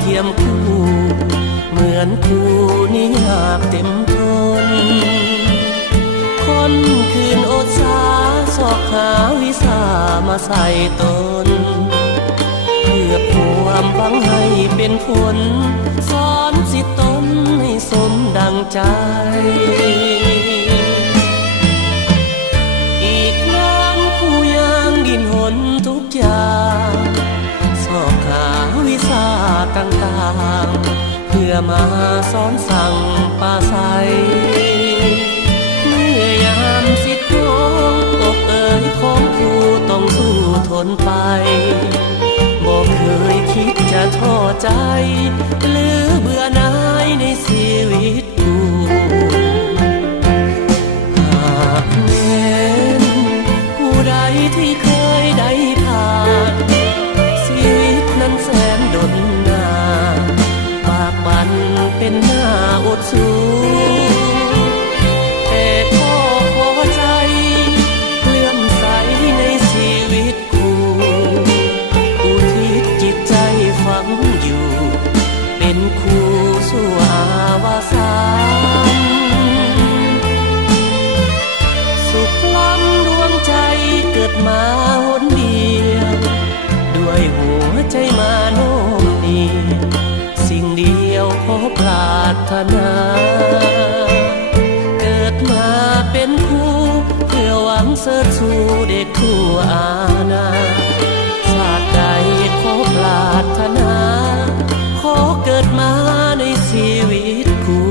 เทียมคู่เหมือนคู่นี้อยากเต็มทนคนคืนอดสาสอกหาวิสามาใส่ตนเพื่อความหวังให้เป็นผลสอนสิตนให้สมดังใจอีกนานผู้ยังดินหนทุกอย่างสอกหาวิสาต่างๆเพื่อมาสอนสั่งปาใสเมื่อยามสิทธิ์ของอกเอ๋ยของผู้ต้องสู้ทนไปบอกเคยคิดจะท้อใจหรือเบื่อหน่ายในชีวิตกูหากแม้นผู้ใดที่เคยได้ผ่านชีวิตนั้นแสนดนนานปากบันเป็นหน้าอดสู้แต่ก็พอใจเลื่อมใสในชีวิตกูอุทิศจิตใจฝังอยู่เป็นคู่สู่อาวสานสุขล้ำดวงใจเกิดมาหนเดียวด้วยหัวใจมาโน้มเนียมสิ่งเดียวขอปรารถนาเกิดมาเป็นคู่เพื่อหวังเสริฐสู่เด็กทั่วอาณาชาติใดขอปรารถนาขอเกิดมาในชีวิตคู่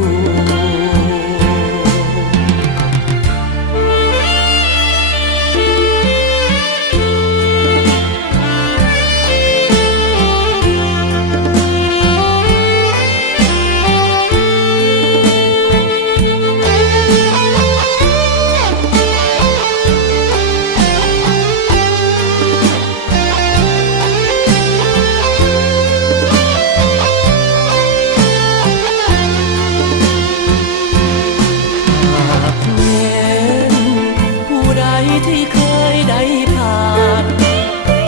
ที่เคยได้ผ่าน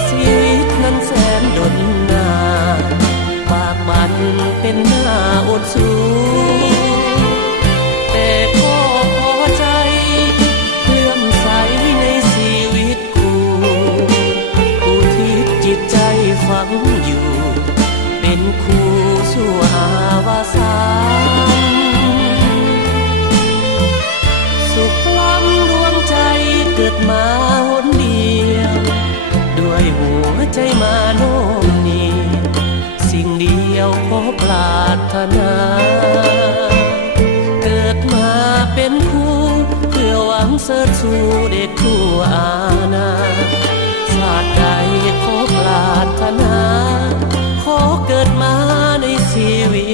ชีวิตนั้นแสนดนนานปากมันเป็นหน้าอดสู้แต่ก็พอใจเลื่อมใสในชีวิตกูอุทิศจิตใจฝังอยู่เป็นคู่สู่อาวสานสุขล้ำดวงใจเกิดมาหนเดียวด้วยหัวใจมาโน้มเนียมสิ่งเดียวขอปรารถนาเกิดมาเป็นคู่เพื่อหวังเสริฐสู่เด็กทั่วอาณาชาติใดขอปรารถนาขอเกิดมาในชีวิต